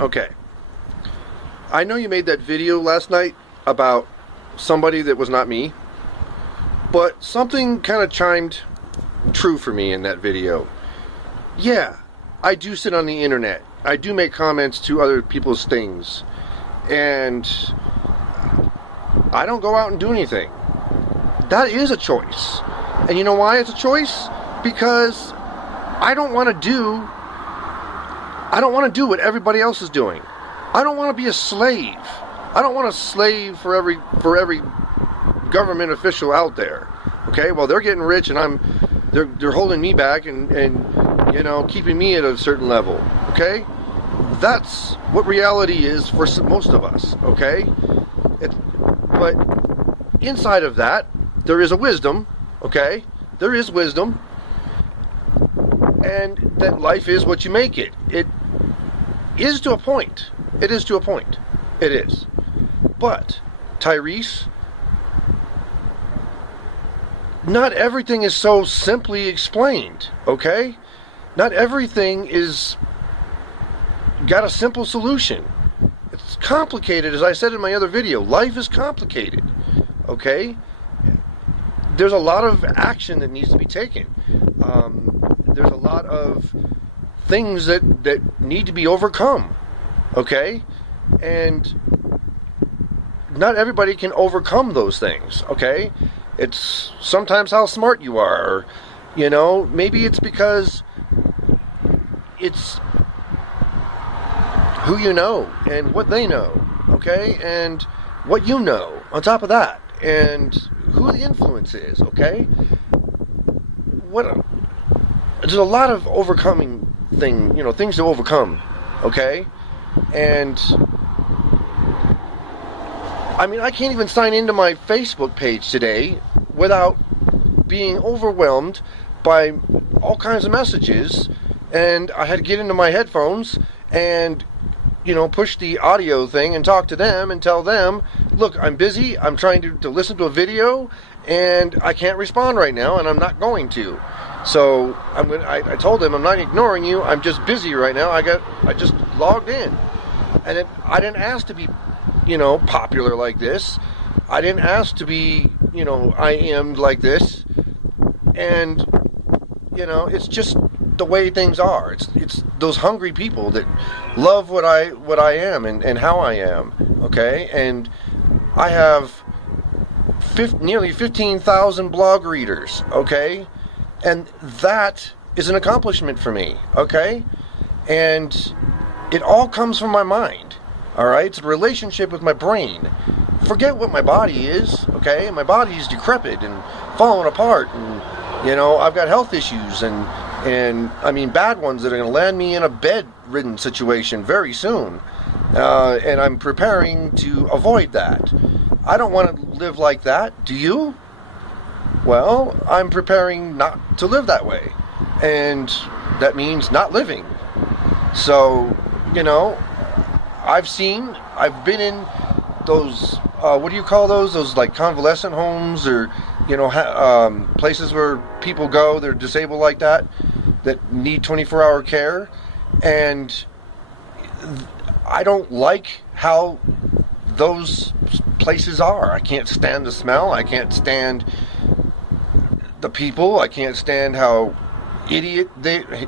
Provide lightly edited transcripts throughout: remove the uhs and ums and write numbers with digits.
Okay. I know you made that video last night about somebody that was not me, but something kind of chimed true for me in that video. Yeah, I do sit on the internet. I do make comments to other people's things. And I don't go out and do anything. That is a choice. And you know why it's a choice? Because I don't want to do what everybody else is doing. I don't want to be a slave. I don't want to slave for every government official out there. Okay? Well, they're getting rich and they're holding me back and you know, keeping me at a certain level. Okay? That's what reality is for most of us. Okay? But inside of that, there is a wisdom. Okay? There is wisdom. And that life is what you make it. It is to a point. It is to a point. It is. But, Tyrese, not everything is so simply explained, okay? Not everything is got a simple solution. It's complicated, as I said in my other video. Life is complicated, okay? There's a lot of action that needs to be taken. There's a lot of things that need to be overcome, okay? And not everybody can overcome those things, okay? It's sometimes how smart you are, or, you know, maybe it's because it's who you know and what they know, okay? And what you know on top of that, and who the influence is, okay? There's a lot of overcoming things to overcome, okay? And I mean, I can't even sign into my Facebook page today without being overwhelmed by all kinds of messages, and I had to get into my headphones and, you know, push the audio thing and talk to them and tell them, look, I'm busy, I'm trying to listen to a video, and I can't respond right now, and I'm not going to. So I told them, I'm not ignoring you, I'm just busy right now. I just logged in. And I didn't ask to be, you know, popular like this. I didn't ask to be, you know, I am like this. And, you know, it's just the way things are. It's those hungry people that love what I am and how I am, okay? And I have nearly 15,000 blog readers, okay? And that is an accomplishment for me, okay? And it all comes from my mind, all right? It's a relationship with my brain. Forget what my body is, okay? My body is decrepit and falling apart, and, you know, I've got health issues, and I mean bad ones that are going to land me in a bedridden situation very soon. And I'm preparing to avoid that. I don't want to live like that. Do you? Well, I'm preparing not to live that way. And that means not living. So, you know, I've been in those, what do you call those? Those like convalescent homes, or, you know, places where people go, they're disabled like that need 24-hour care. And I don't like how those places are. I can't stand the smell. I can't stand the people. I can't stand how the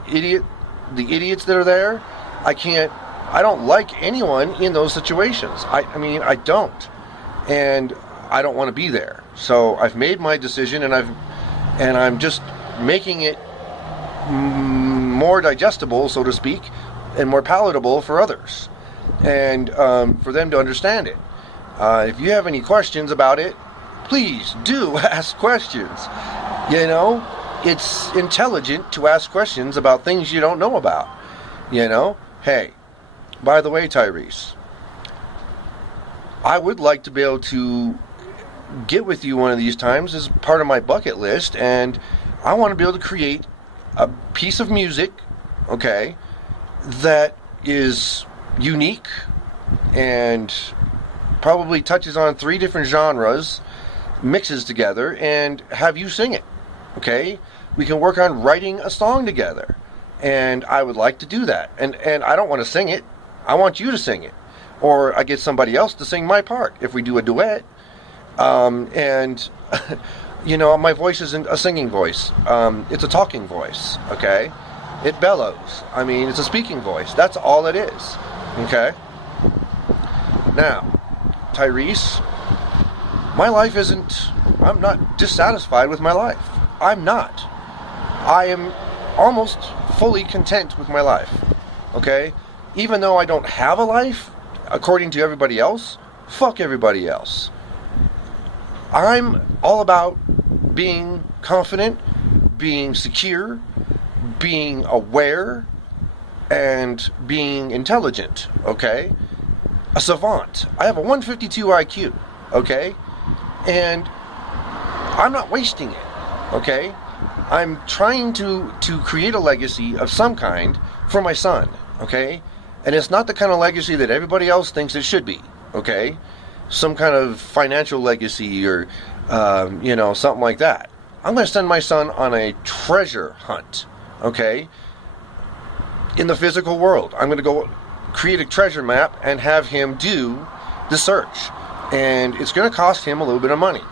idiots that are there. I don't like anyone in those situations. I mean, I don't. And I don't want to be there. So I've made my decision, and I'm just making it more digestible, so to speak, and more palatable for others, and for them to understand it. If you have any questions about it, please do ask questions. You know, it's intelligent to ask questions about things you don't know about. You know, hey, by the way, Tyrese, I would like to be able to get with you one of these times as part of my bucket list, and I want to be able to create a piece of music, okay, that is unique and probably touches on 3 different genres, mixes together, and have you sing it, okay? We can work on writing a song together, and I would like to do that. And I don't want to sing it, I want you to sing it. Or I get somebody else to sing my part if we do a duet. And, you know, my voice isn't a singing voice. It's a talking voice, okay? It bellows. I mean, it's a speaking voice. That's all it is, okay? Now, Tyrese, my life isn't... I'm not dissatisfied with my life. I'm not. I am almost fully content with my life, okay? Even though I don't have a life, according to everybody else, fuck everybody else. I'm all about being confident, being secure, being aware, and being intelligent, okay? A savant. I have a 152 IQ, okay? And I'm not wasting it, okay? I'm trying to create a legacy of some kind for my son, okay? And it's not the kind of legacy that everybody else thinks it should be, okay? Some kind of financial legacy or, you know, something like that. I'm going to send my son on a treasure hunt, okay? In the physical world. I'm going to go create a treasure map and have him do the search. And it's going to cost him a little bit of money,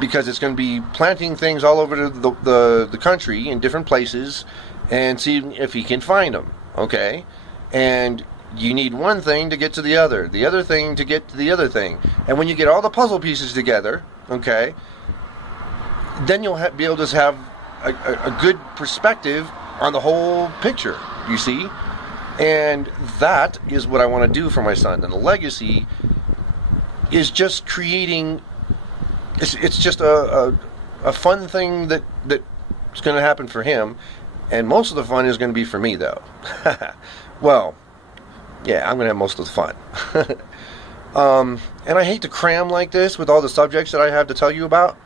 because it's going to be planting things all over the country in different places and seeing if he can find them, okay? And you need one thing to get to the other thing to get to the other thing. And when you get all the puzzle pieces together, okay, then you'll be able to have a good perspective on the whole picture, you see? And that is what I want to do for my son. And the legacy is just creating... It's just a fun thing that's going to happen for him. And most of the fun is going to be for me, though. Well, yeah, I'm going to have most of the fun. And I hate to cram like this with all the subjects that I have to tell you about.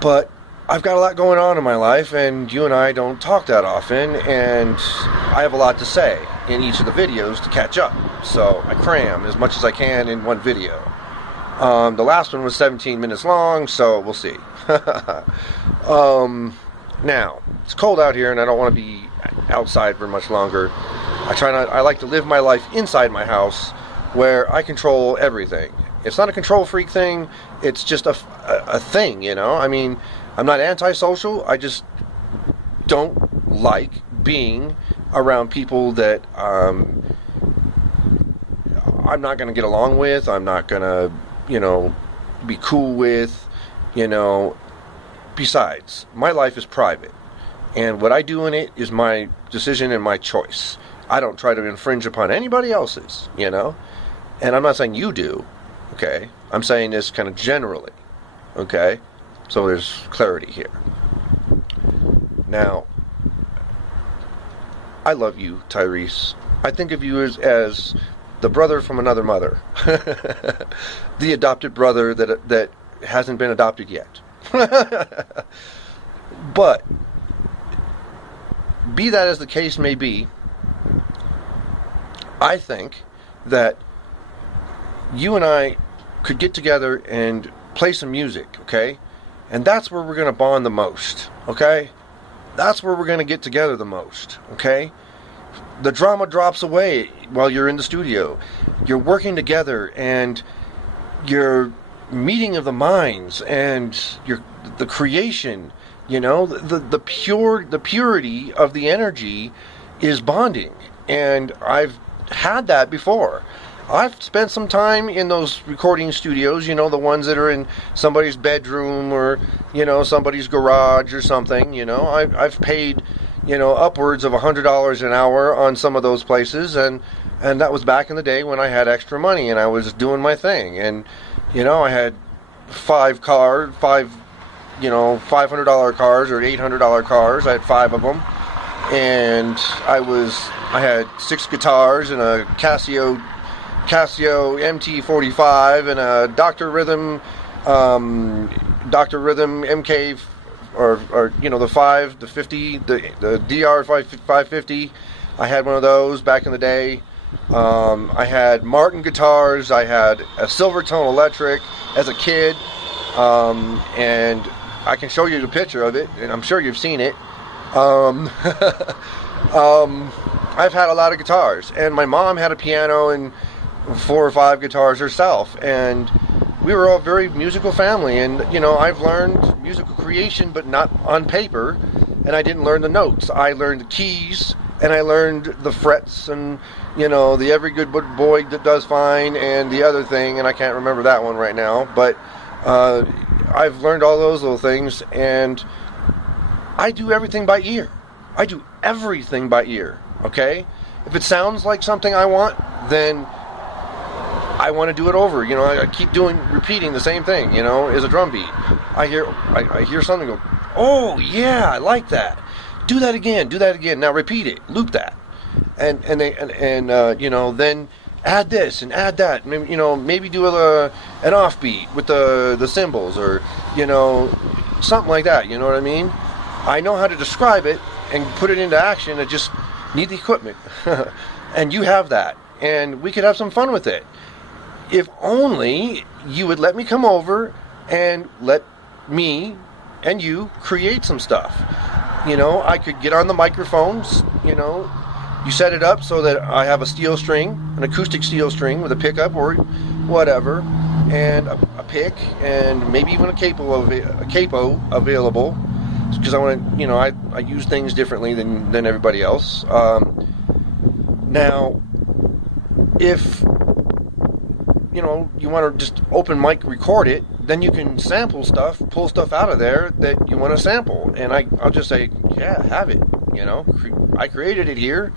But I've got a lot going on in my life, and you and I don't talk that often. And I have a lot to say in each of the videos to catch up. So I cram as much as I can in one video. The last one was 17 minutes long, so we'll see. Now, it's cold out here, and I don't want to be outside for much longer. I like to live my life inside my house, where I control everything. It's not a control freak thing. It's just a thing, you know. I mean, I'm not antisocial. I just don't like being around people that I'm not going to get along with. I'm not going to, you know, be cool with, you know. Besides, my life is private, and what I do in it is my decision and my choice. I don't try to infringe upon anybody else's, you know. And I'm not saying you do, okay? I'm saying this kind of generally, okay? So there's clarity here. Now, I love you, Tyrese. I think of you as the brother from another mother. The adopted brother that hasn't been adopted yet. But be that as the case may be, I think that you and I could get together and play some music, okay? And that's where we're going to bond the most, okay? That's where we're going to get together the most, okay? The drama drops away while you're in the studio. You're working together, and you're meeting of the minds, and the creation, you know, the purity of the energy is bonding. And I've had that before. I've spent some time in those recording studios, you know, the ones that are in somebody's bedroom or, you know, somebody's garage or something, you know. I've paid, you know, upwards of $100 an hour on some of those places, and that was back in the day when I had extra money and I was doing my thing. And, you know, I had five, you know, $500 cars or $800 cars. I had 5 of them, and I had 6 guitars and a Casio MT45 and a Dr. Rhythm MK, or you know, the 50, the DR 550. I had one of those back in the day. I had Martin guitars. I had a Silvertone electric as a kid, and I can show you the picture of it, and I'm sure you've seen it. I've had a lot of guitars, and my mom had a piano and 4 or 5 guitars herself, and we were all a very musical family. And I've learned musical creation, but not on paper, and I didn't learn the notes. I learned the keys, and I learned the frets, and the every good boy that does fine, and the other thing, and I can't remember that one right now, but I've learned all those little things, and I do everything by ear. I do everything by ear, okay? If it sounds like something I want, then I want to do it over. I keep repeating the same thing, as a drum beat. I hear something, go, oh, yeah, I like that. Do that again. Now repeat it. Loop that. And then add this and add that. Maybe do an offbeat with the cymbals, or something like that. You know what I mean? I know how to describe it and put it into action. I just need the equipment, and you have that, and we could have some fun with it. If only you would let me come over and let me and you create some stuff. I could get on the microphones. You set it up so that I have a steel string, an acoustic steel string with a pickup or whatever, and a pick, and maybe even a capo available, because I want to, I use things differently than everybody else. Now, if you want to just open mic record it, then you can sample stuff, pull stuff out of there that you want to sample, and I'll just say, yeah, have it. I created it here.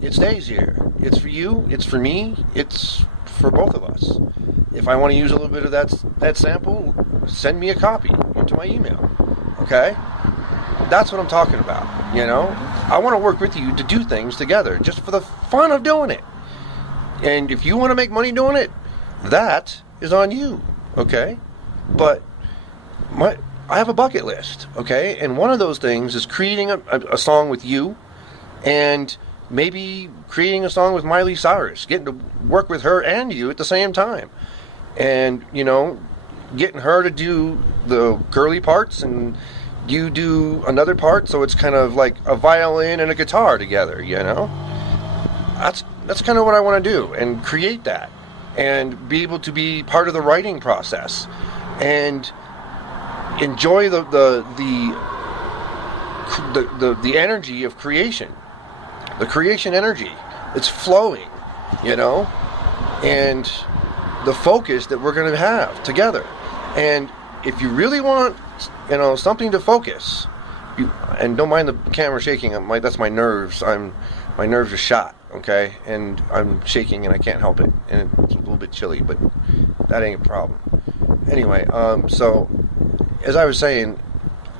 It stays here. It's for you. It's for me. It's for both of us. If I want to use a little bit of that sample, send me a copy into my email. Okay? That's what I'm talking about. I want to work with you to do things together, just for the fun of doing it. And if you want to make money doing it, that is on you. Okay? But I have a bucket list. Okay? And one of those things is creating a song with you, and maybe creating a song with Miley Cyrus, getting to work with her and you at the same time, and getting her to do the girly parts and you do another part, so it's kind of like a violin and a guitar together. That's kind of what I want to do, and create that, and be able to be part of the writing process, and enjoy the energy of creation. The creation energy, it's flowing, and the focus that we're going to have together. And if you really want, something to focus, and don't mind the camera shaking. That's my nerves. My nerves are shot, okay, and I'm shaking and I can't help it, and it's a little bit chilly, but that ain't a problem. Anyway, so as I was saying,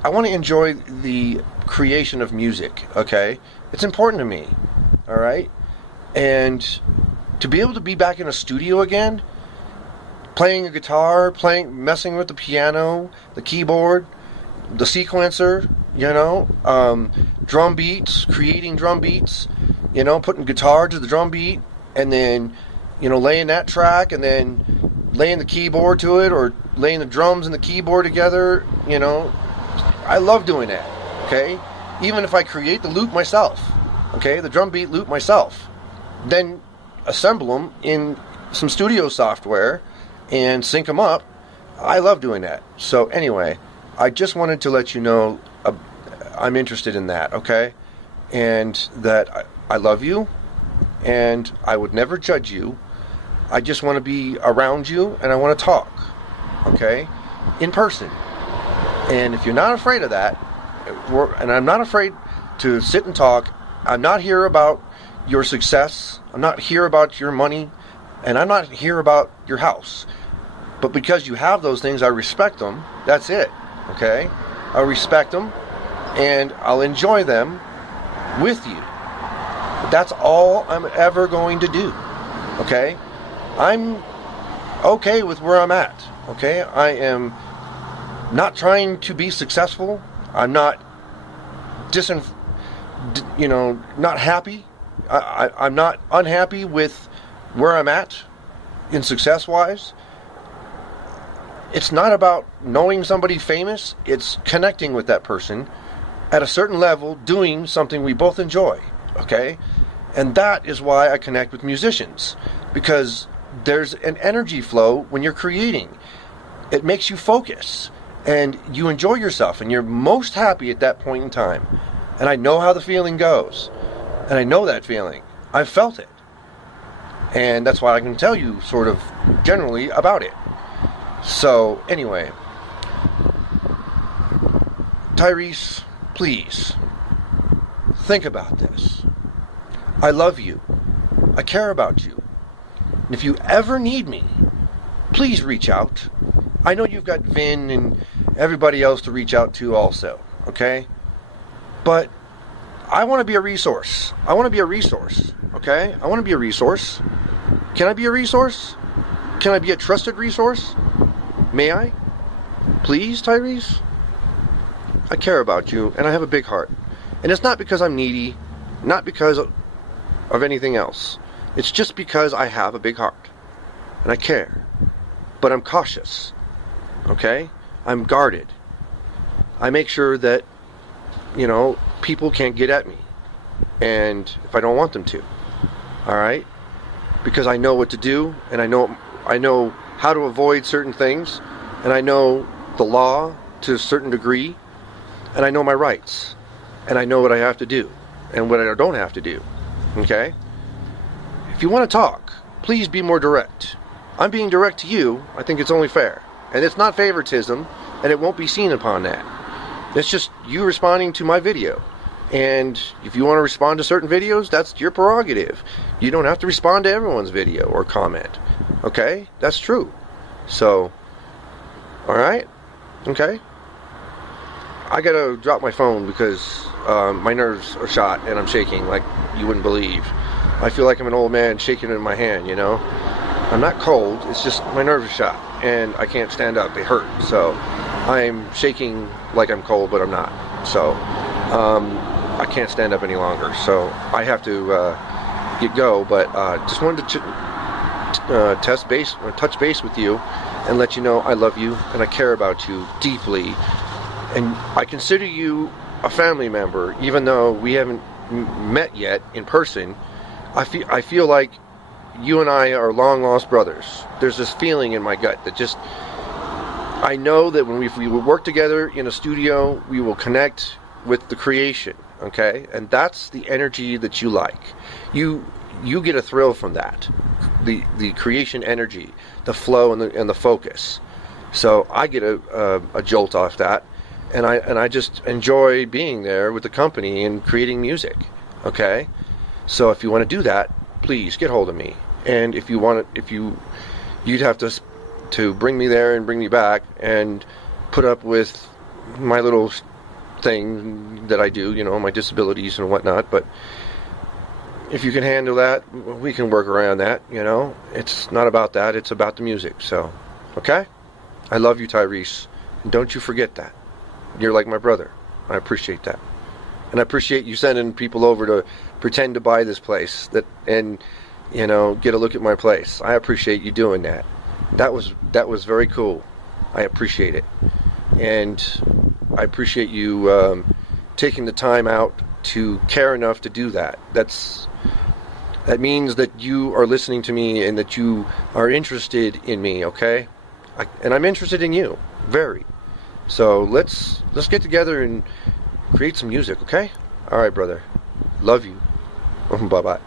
I want to enjoy the creation of music, okay? It's important to me, all right? And to be able to be back in a studio again, playing a guitar, messing with the piano, the keyboard, the sequencer, drum beats, creating drum beats, putting guitar to the drum beat, and then, laying that track, and then laying the keyboard to it, or laying the drums and the keyboard together, I love doing that, okay? Even if I create the loop myself, okay, the drum beat loop myself, then assemble them in some studio software and sync them up, I love doing that. So anyway, I just wanted to let you know I'm interested in that, okay? And that I love you, and I would never judge you. I just want to be around you, and I want to talk, okay, in person. And if you're not afraid of that, and I'm not afraid to sit and talk, I'm not here about your success, I'm not here about your money, and I'm not here about your house. But because you have those things, I respect them. That's it, okay? I respect them, and I'll enjoy them with you. But that's all I'm ever going to do, okay? I'm okay with where I'm at, okay? I am not trying to be successful. I'm not not happy. I'm not unhappy with where I'm at in success-wise. It's not about knowing somebody famous. It's connecting with that person at a certain level, doing something we both enjoy, okay? And that is why I connect with musicians, because there's an energy flow when you're creating. It makes you focus, and you enjoy yourself, and you're most happy at that point in time. And I know how the feeling goes, and I know that feeling. I've felt it. And that's why I can tell you sort of generally about it. So, anyway, Tyrese, please, think about this. I love you. I care about you. And if you ever need me, please reach out. I know you've got Vin and everybody else to reach out to also, okay? But I want to be a resource. I want to be a resource, okay? I want to be a resource. Can I be a resource? Can I be a trusted resource? May I? Please, Tyrese? I care about you, and I have a big heart. And it's not because I'm needy, not because of anything else. It's just because I have a big heart. And I care. But I'm cautious. Okay? I'm guarded. I make sure that, people can't get at me. And if I don't want them to. Alright? Because I know what to do, and I know how to avoid certain things, and I know the law to a certain degree, and I know my rights, and I know what I have to do, and what I don't have to do. Okay? If you want to talk, please be more direct. I'm being direct to you. I think it's only fair. And it's not favoritism, and it won't be seen upon that. It's just you responding to my video. And if you want to respond to certain videos, that's your prerogative. You don't have to respond to everyone's video or comment. Okay? That's true. So, alright? Okay? I gotta drop my phone because my nerves are shot and I'm shaking like you wouldn't believe. I feel like I'm an old man shaking in my hand, I'm not cold, it's just my nerves are shot and I can't stand up, they hurt. So I'm shaking like I'm cold, but I'm not. So I can't stand up any longer. So I have to go, but just wanted to touch base with you and let you know I love you and I care about you deeply. And I consider you a family member, even though we haven't met yet in person. I feel like you and I are long lost brothers. There's this feeling in my gut that just, I know that if we work together in a studio, we will connect with the creation, okay? And that's the energy that you like. You get a thrill from that, the creation energy, the flow and the focus. So I get a jolt off that. And I just enjoy being there with the company and creating music, okay? So if you want to do that, please get hold of me. And if you want it, you'd have to bring me there and bring me back and put up with my little thing that I do, my disabilities and whatnot. But if you can handle that, we can work around that. It's not about that; it's about the music. So, okay? I love you, Tyrese, and don't you forget that. You're like my brother. I appreciate that. And I appreciate you sending people over to pretend to buy this place and get a look at my place. I appreciate you doing that. That was very cool. I appreciate it. And I appreciate you taking the time out to care enough to do that. That means that you are listening to me and that you are interested in me, okay? And I'm interested in you. Very. So let's get together and create some music, okay? All right, brother. Love you. Bye-bye.